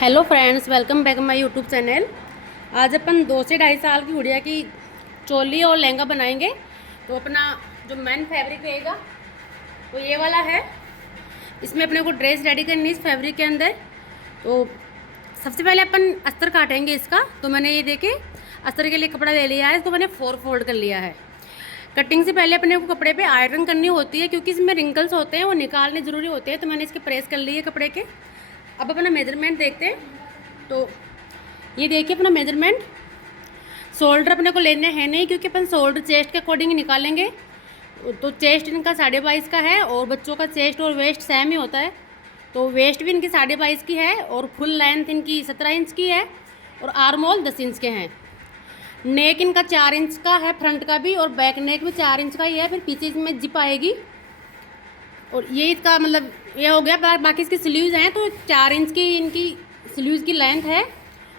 Hello friends, welcome back my YouTube channel. आज अपन 2 से 2.5 साल की गुड़िया की चोली और लहंगा बनाएंगे। तो अपना जो मेन फैब्रिक रहेगा वो ये वाला है। इसमें अपने को ड्रेस रेडी करनी है इस फैब्रिक के अंदर। तो सबसे पहले अपन अस्तर काटेंगे इसका। तो मैंने ये देखे अस्तर के लिए कपड़ा ले लिया है, इसको मैंने 4 फोल्ड कर लिया है। कटिंग से पहले अपने को कपड़े पे आयरन करनी होती है, क्योंकि इसमें रिंकल्स होते हैं वो निकालने ज़रूरी होते हैं। तो मैंने इसके प्रेस कर लिए कपड़े के। अब अपना मेजरमेंट देखते हैं। तो ये देखिए अपना मेजरमेंट। शोल्डर अपने को लेने हैं नहीं, क्योंकि अपन शोल्डर चेस्ट के अकॉर्डिंग निकालेंगे। तो चेस्ट इनका 22.5 का है और बच्चों का चेस्ट और वेस्ट सेम ही होता है। तो वेस्ट भी इनकी 22.5 की है और फुल लेंथ इनकी 17 इंच की है और आर्म होल 10 इंच के हैं। नेक इनका 4 इंच का है, फ्रंट का भी, और बैक नेक भी 4 इंच का ही है। फिर पीछे इसमें जिप आएगी और ये इसका मतलब ये हो गया। बाकी इसकी स्लीव्स हैं तो 4 इंच की इनकी स्लीव्स की लेंथ है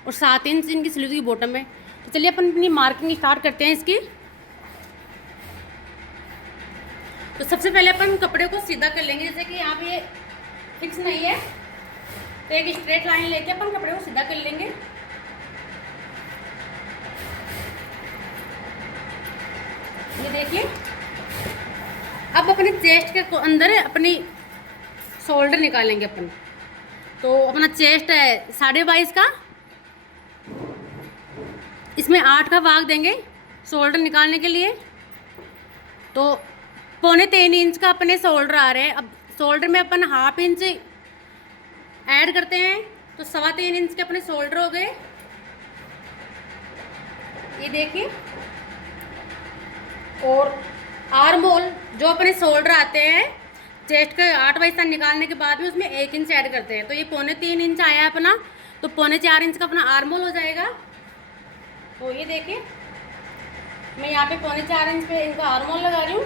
और 7 इंच इनकी स्लीव्स की बॉटम है। तो चलिए अपन अपनी मार्किंग स्टार्ट करते हैं इसकी। तो सबसे पहले अपन कपड़े को सीधा कर लेंगे। जैसे कि यहाँ पे फिक्स नहीं है तो एक स्ट्रेट लाइन लेके अपन कपड़े को सीधा कर लेंगे। ये देखिए। अब अपने चेस्ट के अंदर अपनी शोल्डर निकालेंगे अपन। तो अपना चेस्ट है 22.5 का, इसमें 8 का भाग देंगे शोल्डर निकालने के लिए। तो 3.25 इंच का अपने शोल्डर आ रहे हैं। अब शोल्डर में अपन ½ इंच ऐड करते हैं तो 3.25 इंच के अपने शोल्डर हो गए। ये देखिए। और आर्म होल जो अपने शोल्डर आते हैं चेस्ट के 8 तक निकालने के बाद में उसमें 1 इंच ऐड करते हैं। तो ये 3.25 इंच आया है अपना। तो 4.25 इंच का अपना आर्म होल हो जाएगा। तो ये देखिए मैं यहाँ पे 4.25 इंच पे इनका आर्म होल लगा रही हूँ।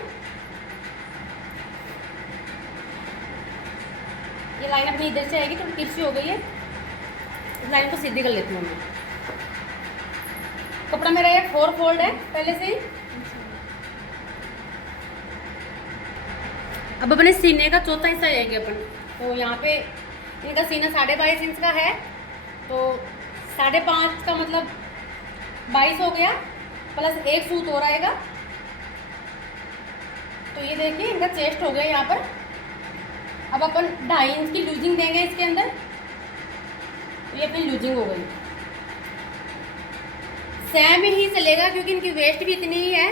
ये लाइन अपनी इधर से आएगी, तो तिरछी हो गई है। इस लाइन को सीधी कर लेती हूँ मैं। कपड़ा मेरा ये 4 फोल्ड है पहले से ही। अब अपने सीने का चौथा हिस्सा लेंगे अपन। तो यहाँ पे इनका सीना 22.5 इंच का है। तो 5.5 का मतलब 22 हो गया, प्लस 1 सूत और आएगा। तो ये देखिए इनका चेस्ट हो गया यहाँ पर। अब अपन 2.5 इंच की लूजिंग देंगे इसके अंदर। तो ये अपनी लूजिंग हो गई। सेम ही चलेगा क्योंकि इनकी वेस्ट भी इतनी ही है।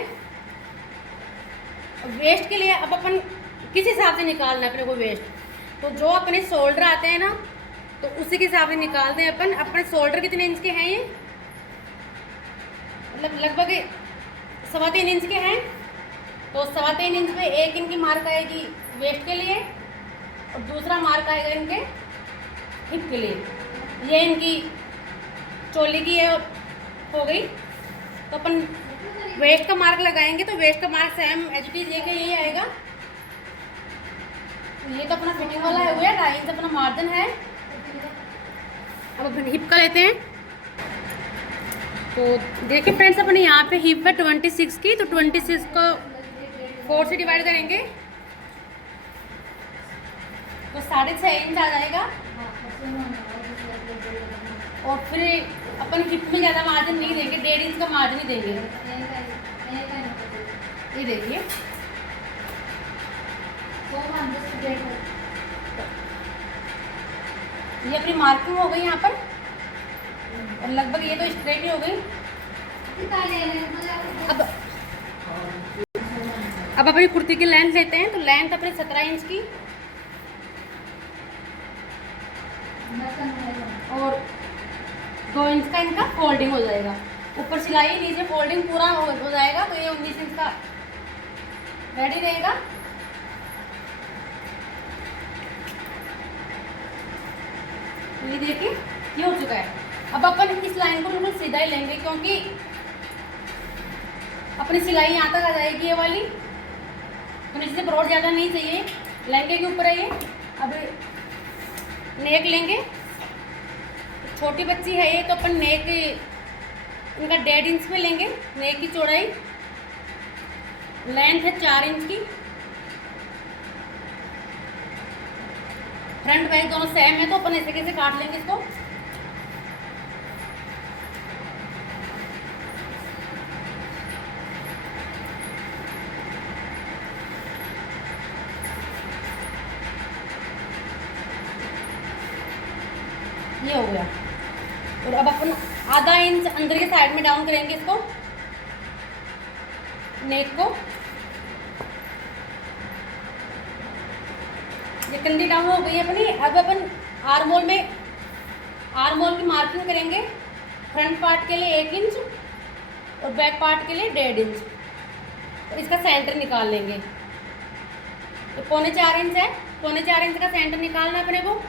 वेस्ट के लिए अब अपन किस हिसाब से निकालना है अपने को वेस्ट। तो जो अपने शोल्डर आते हैं ना, तो उसी के हिसाब से निकालते हैं अपन। अपने शोल्डर कितने इंच के हैं ये, मतलब लगभग 3.25 इंच के हैं। तो 3.25 इंच पे 1 इनकी मार्क आएगी वेस्ट के लिए और दूसरा मार्क आएगा इनके हिप के लिए। ये इनकी चोली की ये हो गई। तो अपन वेस्ट का मार्क लगाएंगे तो वेस्ट का mark same H D J का यही आएगा। ये तो अपना फिटिंग वाला है, हुआ 2.5 इंच अपना मार्जिन है। अब अपन हिप का लेते हैं। तो देखिए फ्रेंड्स, अपने यहाँ पे हिप है 26 की। तो 26 को 4 से डिवाइड करेंगे तो 6.5 इंच आ जाएगा। और फिर अपन हिप में ज़्यादा मार्जिन नहीं देंगे, 1.5 इंच का मार्जिन ही देंगे। ये देखिए ये अपनी मार्किंग हो गई यहाँ पर। और लगभग ये तो स्ट्रेट ही हो गई। अब अपनी कुर्ती की लेंथ लेते हैं। तो लेंथ अपनी 17 इंच की और 2 इंच का इनका फोल्डिंग हो जाएगा। ऊपर सिलाई नीचे फोल्डिंग पूरा हो जाएगा। तो ये 19 इंच का रेडी रहेगा। ये देखिए ये हो चुका है। अब अपन इस लाइन को बिल्कुल सीधा ही लेंगे, क्योंकि अपनी सिलाई यहाँ तक आ जाएगी ये वाली। तो नीचे से ब्रॉड ज़्यादा नहीं चाहिए, लहंगे के ऊपर है ये। अब नेक लेंगे। छोटी बच्ची है ये, तो अपन नेक इनका 1.5 इंच में लेंगे। नेक की चौड़ाई लेंथ है 4 इंच की। फ्रंट बैक दोनों सेम है तो अपन ऐसे कैसे काट लेंगे इसको। ये हो गया। और अब अपन आधा इंच अंदर के साइड में डाउन करेंगे इसको, नेक को। ये कंधी डाउन हो गई है अपनी। अब अपन आर्मोल में, आर्मोल की मार्किंग करेंगे। फ्रंट पार्ट के लिए 1 इंच और बैक पार्ट के लिए 1.5 इंच, और इसका सेंटर निकाल लेंगे। तो 3.25 इंच है, 3.25 इंच का सेंटर निकालना है अपने को।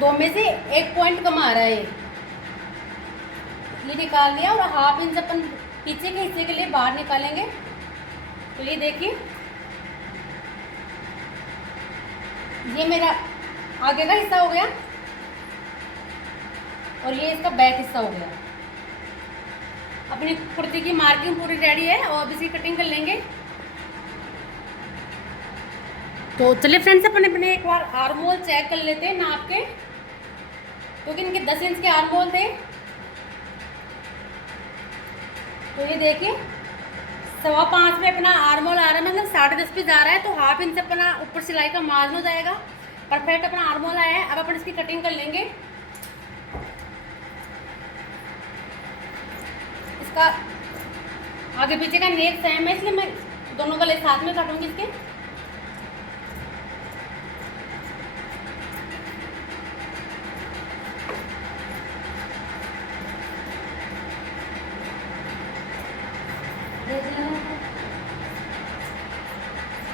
दो में से 1 पॉइंट कम आ रहा है, ये निकाल लिया। और 1/2 इंच अपन पीछे के हिस्से के लिए बाहर निकालेंगे। तो ये देखिए, ये मेरा आगे का हिस्सा हो गया और ये इसका बैक हिस्सा हो गया। अपनी कुर्ती की मार्किंग पूरी रेडी है और अब इसकी कटिंग कर लेंगे। तो चलिए फ्रेंड्स, अपन अपने एक बार आर्मोल चेक कर लेते हैं नाप के, क्योंकि इनके 10 इंच के आर्मोल थे। तो ये देखिए 5.25 पे अपना आर्मोल आ रहा है, मतलब 10.5 पे जा रहा है। तो 1/2 इंच अपना ऊपर सिलाई का मार्जिन हो जाएगा। परफेक्ट अपना आर्मोल आया है। अब अपन इसकी कटिंग कर लेंगे। इसका आगे पीछे का नेक सेम है, इसलिए मैं दोनों गले साथ में काटूंगी इसके।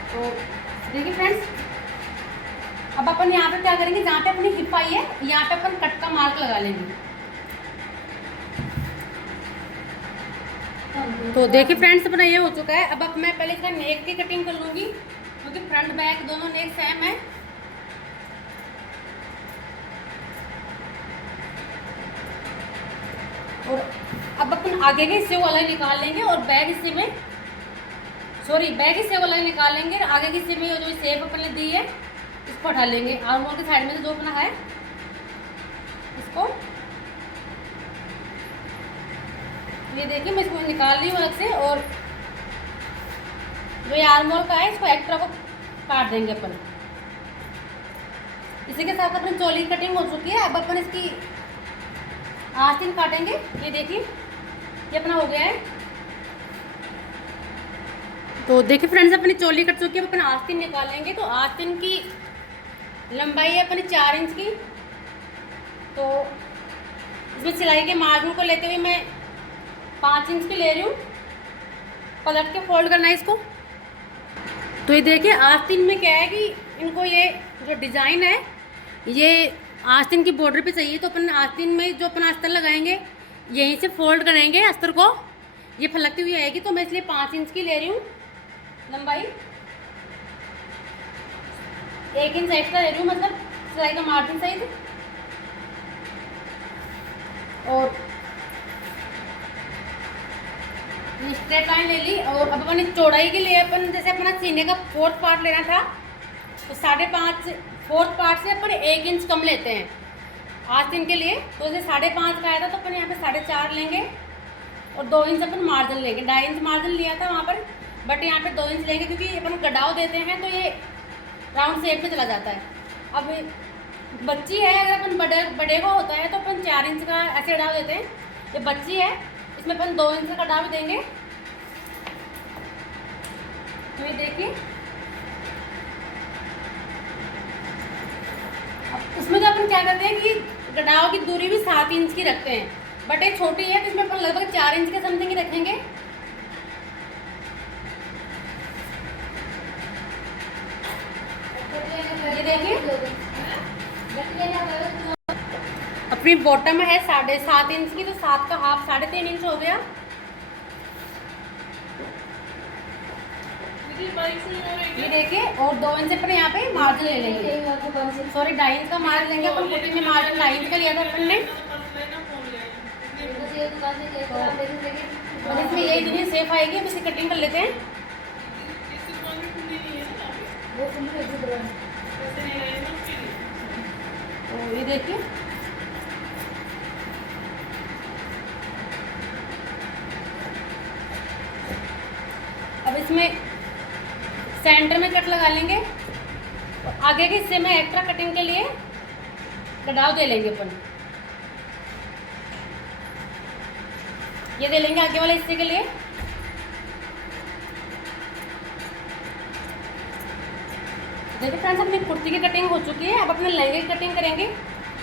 तो देखिए फ्रेंड्स, अब अपन यहाँ पे क्या करेंगे, जहाँ पे अपनी हिप आई है यहाँ पे अपन कट का मार्क लगा लेंगे। तो देखिए फ्रेंड्स, अपना ये हो चुका है। अब मैं पहले इसका नेक की कटिंग कर लूँगी, क्योंकि फ्रंट बैक दोनों नेक सेम है। और अब अपन आगे के हिस्से को अलग निकाल लेंगे और बैक हिस्से में, बैक हिस्से को अलग निकाल लेंगे। आगे के हिस्से में जो शेप अपन ने दी है इसको हटा लेंगे। आर्मोल के साइड में जो अपना है इसको, ये देखिए मैं इसको निकाल रही हूँ अलग से। और जो ये आर्मोल का है इसको एक्स्ट्रा को काट देंगे अपन। इसी के साथ अपनी चोली की कटिंग हो चुकी है। अब अपन इसकी आस्तीन काटेंगे। ये देखिए ये अपना हो गया है। तो देखिए फ्रेंड्स, अपनी चोली कट चुकी है। अपन आस्तीन निकालेंगे। तो आस्तीन की लंबाई है अपनी 4 इंच की। तो इसमें सिलाई के मार्जिन को लेते हुए मैं 5 इंच की ले रही हूँ। पलट के फोल्ड करना है इसको। तो ये देखिए आस्तीन में क्या है कि इनको ये जो डिज़ाइन है ये आस्तीन की बॉर्डर पे चाहिए। तो अपन आस्तीन में जो अपन अस्तर लगाएंगे यहीं से फोल्ड करेंगे अस्तर को, ये फलकती हुई आएगी। तो मैं इसलिए 5 इंच की ले रही हूँ लंबाई। 1 इंच एक्स्ट्रा ले रही हूँ, मतलब सिलाई का मार्जिन सही थे। और स्ट्रेट लाइन ले ली। और अब अपन चौड़ाई के लिए अपन जैसे अपना सीने का 4th पार्ट लेना था, तो 5.5 4th पार्ट से अपन 1 इंच कम लेते हैं आस्तीन के लिए। तो जैसे 5.5 का आया था तो अपन यहाँ पे 4.5 लेंगे और 2 इंच अपन मार्जिन लेंगे। 2.5 इंच मार्जिन लिया था वहाँ पर, बट यहाँ पे 2 इंच लेंगे क्योंकि अपन गडाव देते हैं तो ये राउंड शेप में चला जाता है। अब बच्ची है, अगर अपन बड़े को होता है तो अपन 4 इंच का ऐसे गडाव देते हैं। ये बच्ची है, इसमें अपन 2 इंच का गडाव देंगे। तो ये देखिए अब उसमें जो अपन क्या करते हैं कि गडाव की दूरी भी 7 इंच की रखते हैं, बट ये छोटी है तो इसमें अपन लगभग 4 इंच के समथिंग ही रखेंगे। ये देखिए अपनी बॉटम है 7.5 इंच की, तो 7 का हाफ 3.5 इंच हो गया। ये देखिए और 2 इंच अपन यहाँ पे मार्जिन ले लेंगे। 2.5 इंच का मार्जिन लेंगे। अपन कुर्ती में मार्जिन 2.5 इंच का लिया था अपन ने। और इसमें यही दुनिया सेफ आएगी। अब इसे कटिंग कर लेते हैं। तो ये देखिए अब इसमें सेंटर में कट लगा लेंगे। और आगे के हिस्से में एक्स्ट्रा कटिंग के लिए कटाव दे लेंगे अपन, ये दे लेंगे आगे वाले हिस्से के लिए। देखिए फ्रेंड्स, अपनी कुर्ती की कटिंग हो चुकी है। अब अपने लहंगे की कटिंग करेंगे।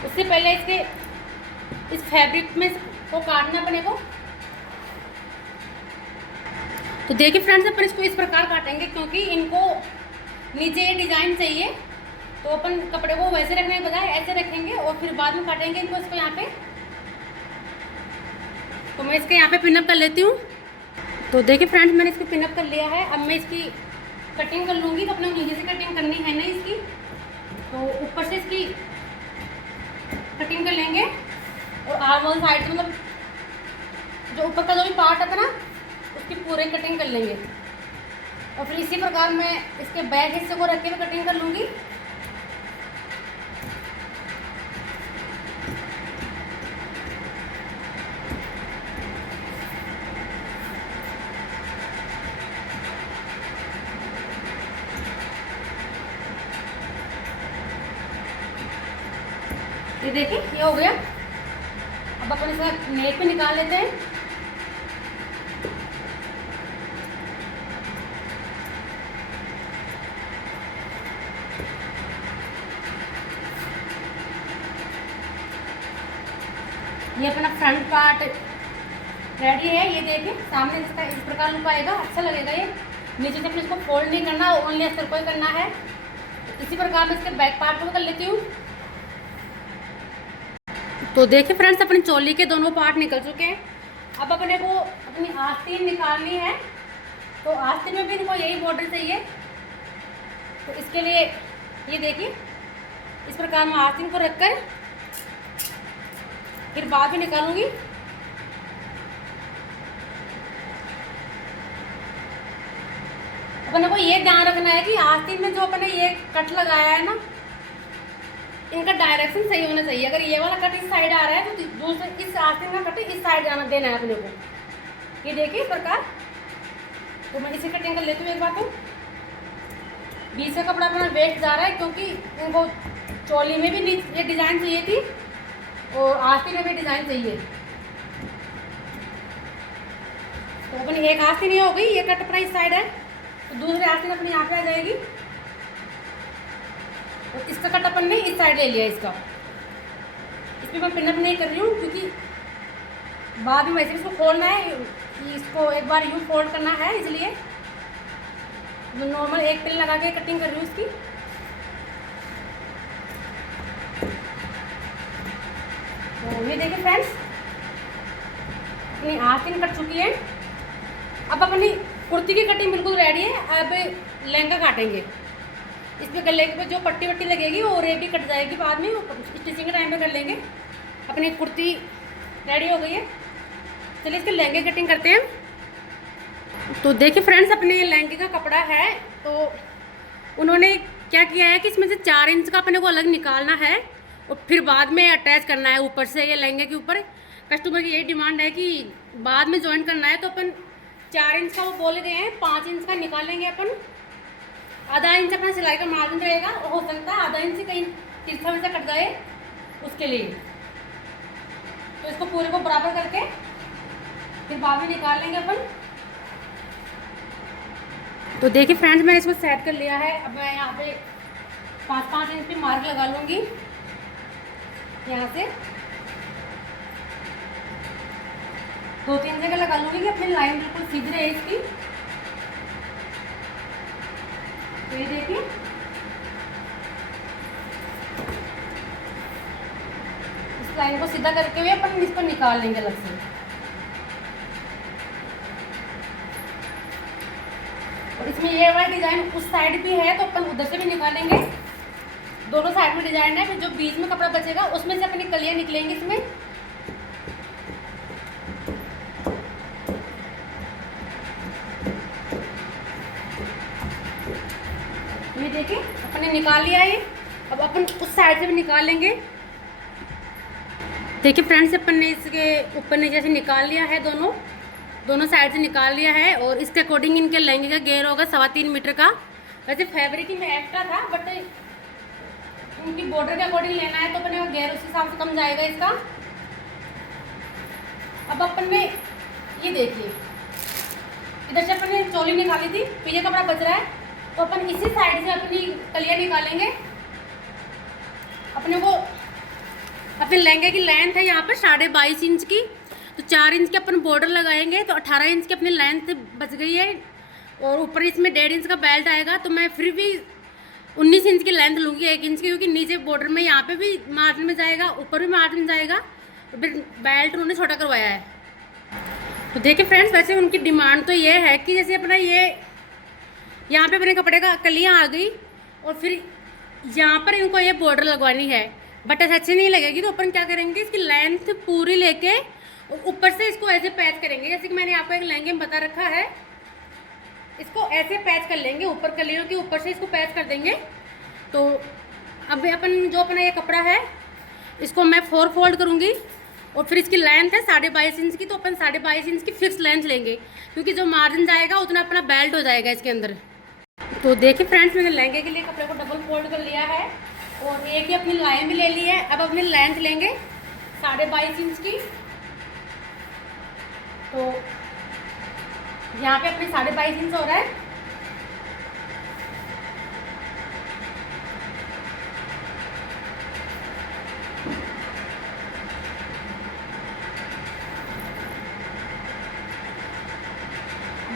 उससे पहले इसके इस फैब्रिक में को काटना अपने को। तो देखिए फ्रेंड्स, अपन इसको इस प्रकार काटेंगे क्योंकि इनको नीचे ये डिजाइन चाहिए, तो अपन कपड़े को वैसे रखने के बजाय ऐसे रखेंगे और फिर बाद में काटेंगे इनको, इसको यहाँ पे। तो मैं इसके यहाँ पे पिनअप कर लेती हूँ। तो देखिए फ्रेंड्स, मैंने इसको पिनअप कर लिया है। अब मैं इसकी कटिंग कर लूँगी। तो अपने नीचे से कटिंग करनी है ना इसकी, तो ऊपर से इसकी कटिंग कर लेंगे और आर्म वाली साइड से, मतलब जो ऊपर का जो भी पार्ट है ना, उसकी पूरे कटिंग कर लेंगे। और फिर इसी प्रकार मैं इसके बैक हिस्से को रख के भी कटिंग कर लूँगी। ये देखिए, ये हो गया। अब अपन इसका नेक पे निकाल लेते हैं। ये अपना फ्रंट पार्ट रेडी है। ये देखिए, सामने इसका इस प्रकार लुक आएगा, अच्छा लगेगा ये। नीचे से अपने इसको फोल्ड नहीं करना, ओनली अस्तर को ही करना है। इसी प्रकार मैं इसके बैक पार्ट को कर लेती हूँ। तो देखिए फ्रेंड्स, अपनी चोली के दोनों पार्ट निकल चुके हैं। अब अपने को अपनी आस्तीन निकालनी है। तो आस्तीन में भी इनको यही बॉर्डर चाहिए। तो इसके लिए ये देखिए, इस प्रकार मैं आस्तीन को रखकर फिर बाद में निकालूंगी। अपने को ये ध्यान रखना है कि आस्तीन में जो अपने ये कट लगाया है ना, इनका डायरेक्शन सही होना चाहिए। अगर ये वाला कट इस साइड आ रहा है तो दूसरे इस आस्तीन का कट इस साइड जाना देना है अपने को। ये देखिए इस प्रकार। तो मैं इसी कटिंग कर लेती हूँ एक बार। तो बीच से कपड़ा अपना वेस्ट जा रहा है क्योंकि इनको चोली में भी ये डिज़ाइन चाहिए थी और आस्तीन में भी डिज़ाइन चाहिए। तो अपनी एक आस्तीन ये हो गई, ये कट अपना इस साइड है, तो दूसरी आस्तीन अपनी यहाँ पे आ जाएगी। और इसका कट अपन ने इस साइड ले लिया इसका। इसमें मैं पिनअप नहीं कर रही हूँ क्योंकि बाद में वैसे इसको खोलना है, इसको एक बार यूँ फोल्ड करना है, इसलिए मैं नॉर्मल एक पिन लगा के कटिंग कर रही हूँ इसकी। तो ये देखिए फ्रेंड्स, अपनी आस्तीन कट चुकी है। अब अपनी कुर्ती की कटिंग बिल्कुल रेडी है। अब लहंगा काटेंगे। इसमें गले के जो पट्टी वट्टी लगेगी वो रेडी भी कट जाएगी बाद में, स्टिचिंग के टाइम पे कर लेंगे। अपनी कुर्ती रेडी हो गई है। चलिए इसके लहंगे कटिंग करते हैं। तो देखिए फ्रेंड्स, अपने लहंगे का कपड़ा है। तो उन्होंने क्या किया है कि इसमें से 4 इंच का अपने को अलग निकालना है और फिर बाद में अटैच करना है ऊपर से। ये लहंगे के ऊपर कस्टमर की यही डिमांड है कि बाद में ज्वाइन करना है। तो अपन 4 इंच का वो बोले गए हैं, 5 इंच का निकालेंगे अपन। आधा इंच अपना सिलाई का मार्जिन रहेगा और हो सकता है आधा इंच से कहीं तिरछा वैसा कट जाए, उसके लिए। तो इसको पूरे को बराबर करके फिर बाद में निकाल लेंगे अपन। तो देखिए फ्रेंड्स, मैंने इसको सेट कर लिया है। अब मैं यहाँ पे 5-5 इंच पे मार्क लगा लूँगी यहाँ से। 2-3 जगह लगा लूँगी कि अपनी लाइन बिल्कुल सीधी रहे इसकी। तो ये देखिए, इस लाइन को सीधा करके हुए अपन इसको निकाल लेंगे अलग से। और इसमें ये वाला डिजाइन उस साइड भी है तो अपन उधर से भी निकालेंगे। दोनों साइड में डिजाइन है। फिर जो बीच में कपड़ा बचेगा उसमें से अपनी कलियां निकलेंगी इसमें। ये देखिए, अपने निकाल लिया है। अब अपन उस साइड से भी निकाल लेंगे। देखिए फ्रेंड्स, अपन ने इसके ऊपर नीचे से निकाल लिया है, दोनों साइड से निकाल लिया है। और इसके अकॉर्डिंग इनके लहंगे का घेर होगा 3.25 मीटर का। वैसे फैब्रिक ही में एक्स्ट्रा था, बट इनकी बॉर्डर के अकॉर्डिंग लेना है तो अपने को घेर उस हिसाब से कम जाएगा इसका। अब अपन में ये देखिए, इधर से अपन ने चोली निकाली थी तो ये कपड़ा बच रहा है, तो अपन इसी साइड से अपनी कलियां निकालेंगे। अपने को अपने लहंगे की लेंथ है यहाँ पर 22.5 इंच की, तो 4 इंच के अपन बॉर्डर लगाएंगे तो 18 इंच की अपनी लेंथ बच गई है। और ऊपर इसमें 1.5 इंच का बेल्ट आएगा, तो मैं फिर भी 19 इंच की लेंथ लूँगी 1 इंच की, क्योंकि नीचे बॉर्डर में यहाँ पे भी मार्जिन में जाएगा, ऊपर भी मार्जिन जाएगा, तो फिर बेल्ट उन्होंने छोटा करवाया है। तो देखिए फ्रेंड्स, वैसे उनकी डिमांड तो ये है कि जैसे अपना ये यहाँ पे अपने कपड़े का कलियाँ आ गई और फिर यहाँ पर इनको ये बॉर्डर लगवानी है, बट ऐसे अच्छी नहीं लगेगी, तो अपन क्या करेंगे, इसकी लेंथ पूरी लेके ऊपर से इसको ऐसे पैच करेंगे। जैसे कि मैंने आपको एक लहंगे में बता रखा है, इसको ऐसे पैच कर लेंगे, ऊपर कलियों के ऊपर से इसको पैच कर देंगे। तो अब अपन जो अपना ये कपड़ा है इसको मैं 4 फोल्ड करूँगी और फिर इसकी लेंथ है 22.5 इंच की, तो अपन 22.5 इंच की फिक्स लेंथ लेंगे, क्योंकि जो मार्जिन जाएगा उतना अपना बेल्ट हो जाएगा इसके अंदर। तो देखिए फ्रेंड्स, मैंने लहंगे के लिए कपड़े को डबल फोल्ड कर लिया है और एक ही अपनी लाइन भी ले ली है। अब अपनी लेंथ लेंगे 22.5 इंच की, तो यहाँ पे अपने 22.5 इंच हो रहा है।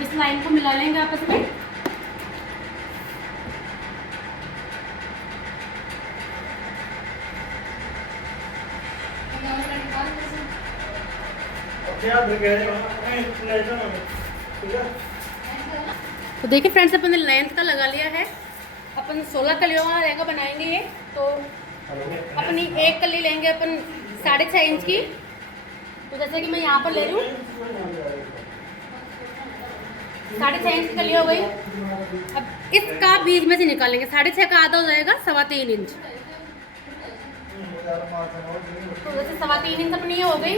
इस लाइन को मिला लेंगे आपस में। तो देखिए फ्रेंड्स, अपन ने लेंथ का लगा लिया है। अपन 16 कलियों का लहंगा बनाएंगे ये, तो अपनी एक कली लेंगे अपन 6.5 इंच की। तो जैसे कि मैं यहाँ पर ले रही हूँ 6.5 इंच की कली हो गई। अब इसका बीच में से निकालेंगे, 6.5 का आधा हो जाएगा 3.25 इंच। तो जैसे 3.25 इंच अपनी ये हो गई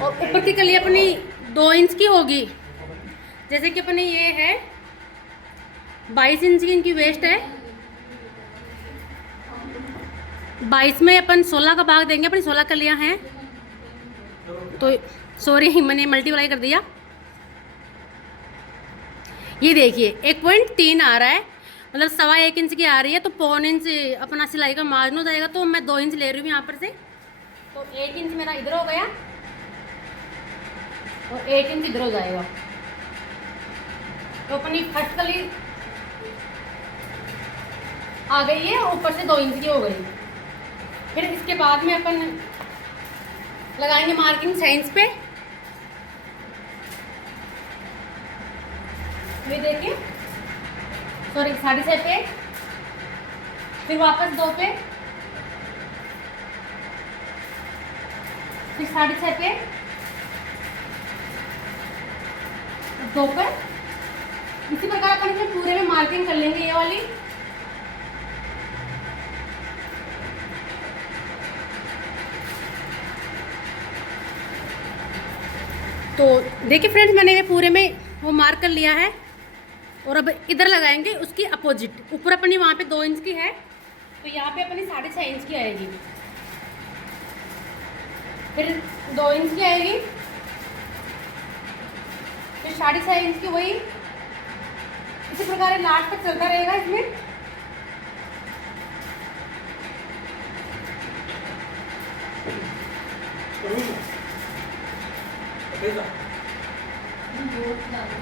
और ऊपर की कली अपनी 2 इंच की होगी। जैसे कि अपनी ये है 22 इंच की इनकी वेस्ट है, 22 में अपन 16 का भाग देंगे, अपनी 16 कलियां हैं, तो सॉरी मैंने मल्टीप्लाई कर दिया। ये देखिए 1.3 आ रहा है, मतलब 1.25 इंच की आ रही है, तो 1.25 इंच अपना सिलाई का मार्जिन हो जाएगा। तो मैं 2 इंच ले रही हूँ यहाँ पर से, तो 1 इंच मेरा इधर हो गया और 1 इंच इधर हो जाएगा। तो अपनी फर्स्ट कली आ गई है, ऊपर से 2 इंच की हो गई। फिर इसके बाद में अपन लगाएंगे मार्किंग 6 इंच पे। ये देखिए, सॉरी 6.5 पे, फिर वापस 2 पे, फिर 6.5 पे, 2 पे। इसी प्रकार अपन इसमें पूरे में मार्किंग कर लेंगे ये वाली। तो देखिए फ्रेंड्स, मैंने ये पूरे में वो मार्क कर लिया है और अब इधर लगाएंगे उसकी अपोजिट। ऊपर अपनी वहाँ पे 2 इंच की है, तो यहाँ पे अपनी 6.5 इंच की आएगी, फिर 2 इंच की आएगी, फिर 6.5 इंच की, वही इसी प्रकार लास्ट तक चलता रहेगा इसमें।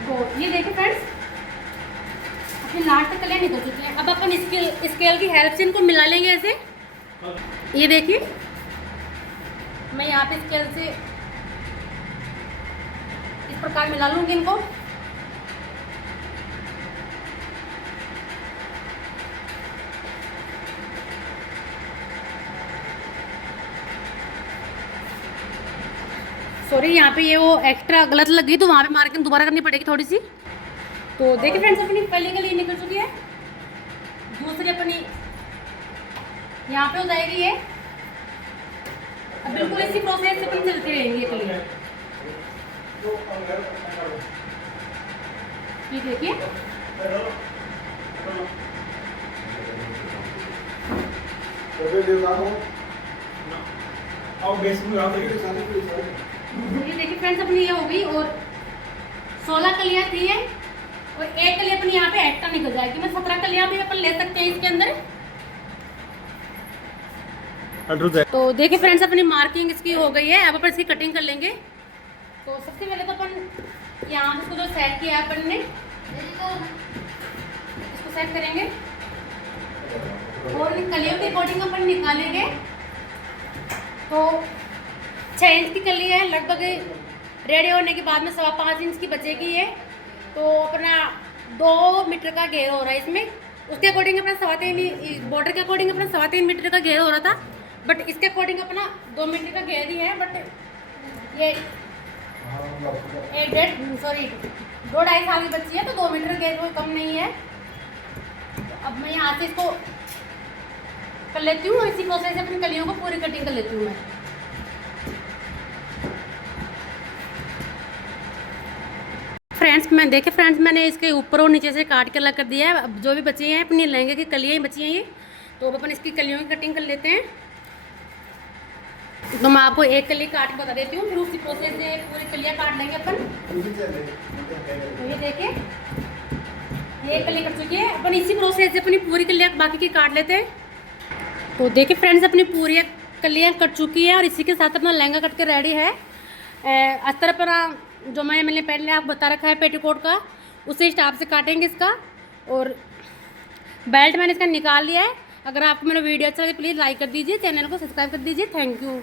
तो ये देखिए फ्रेंड्स, अपने लास्ट तक कलियां निकल चुकी हैं। अब अपन स्केल की हेल्प से इनको मिला लेंगे ऐसे। ये देखिए, मैं यहाँ पे स्केल से इस प्रकार मिला लूँगी इनको। सॉरी, यहाँ पे ये वो एक्स्ट्रा गलत लग गई, तो वहाँ पे मार्किंग दोबारा करनी पड़ेगी थोड़ी सी। तो देखिए फ्रेंड्स, अपनी पहली कली निकल चुकी है, दूसरी अपनी यहाँ पे हो जाएगी ये। अब बिल्कुल इसी प्रोसेस से अपनी चलती रहेंगी कलियाँ। ये देखिए, अब बेस में आप देखिए ये देखिए फ्रेंड्स अपनी ये हो गई और 16 कलियां थी है और एक कली अपनी यहाँ पे एक्स्ट्रा निकल जाएगी। मैं 17 कलियां भी अपन ले सकते हैं इसके अंदर। तो देखिए फ्रेंड्स अपनी मार्किंग इसकी हो गई है। अब अपन इसकी कटिंग कर लेंगे। तो सबसे पहले तो अपन यहाँ इसको जो सेट किया अपन ने इसको सेट करेंगे और इन कलियों के अकॉर्डिंग अपन निकालेंगे। तो 6 इंच की कली है, लगभग रेडी होने के बाद में 5.25 इंच की बचेगी ये। तो अपना 2 मीटर का घेर हो रहा है इसमें। उसके अकॉर्डिंग अपना 3.25 बॉर्डर के अकॉर्डिंग अपना 3.25 मीटर का घेर हो रहा था, बट इसके अकॉर्डिंग अपना 2 मीटर का घेर ही है। बट ये 2-2.5 साल की बच्ची है तो 2 मीटर घेर कोई कम नहीं है। तो अब मैं यहाँ से इसको कर लेती हूँ और इसी प्रोसेस से अपनी कलियों को पूरी कटिंग कर लेती हूँ मैं। फ्रेंड्स मैंने इसके ऊपर और नीचे से काट के अलग कर दिया है। अब जो भी बची हैं अपनी लहंगे की कलियाँ ही बची हैं ये, तो अब अपन इसकी कलियों की कटिंग कर लेते हैं। तो मैं आपको एक कली काट के बता देती हूँ, फिर उसी प्रोसेस से पूरी कलियाँ काट लेंगे अपन। तो ये देखिए ये एक कली कट चुकी है। अपन इसी प्रोसेस से अपनी पूरी कलियाँ बाकी की काट लेते हैं। तो देखिए फ्रेंड्स अपनी पूरी कलियाँ कट चुकी है और इसी के साथ अपना लहंगा कट के रेडी है। अस्तर पर जो मैंने पहले आपको बता रखा है पेटीकोट का, उसी हिसाब से काटेंगे इसका। और बेल्ट मैंने इसका निकाल लिया है। अगर आपको मेरा वीडियो अच्छा लगे प्लीज़ लाइक कर दीजिए, चैनल को सब्सक्राइब कर दीजिए। Thank you.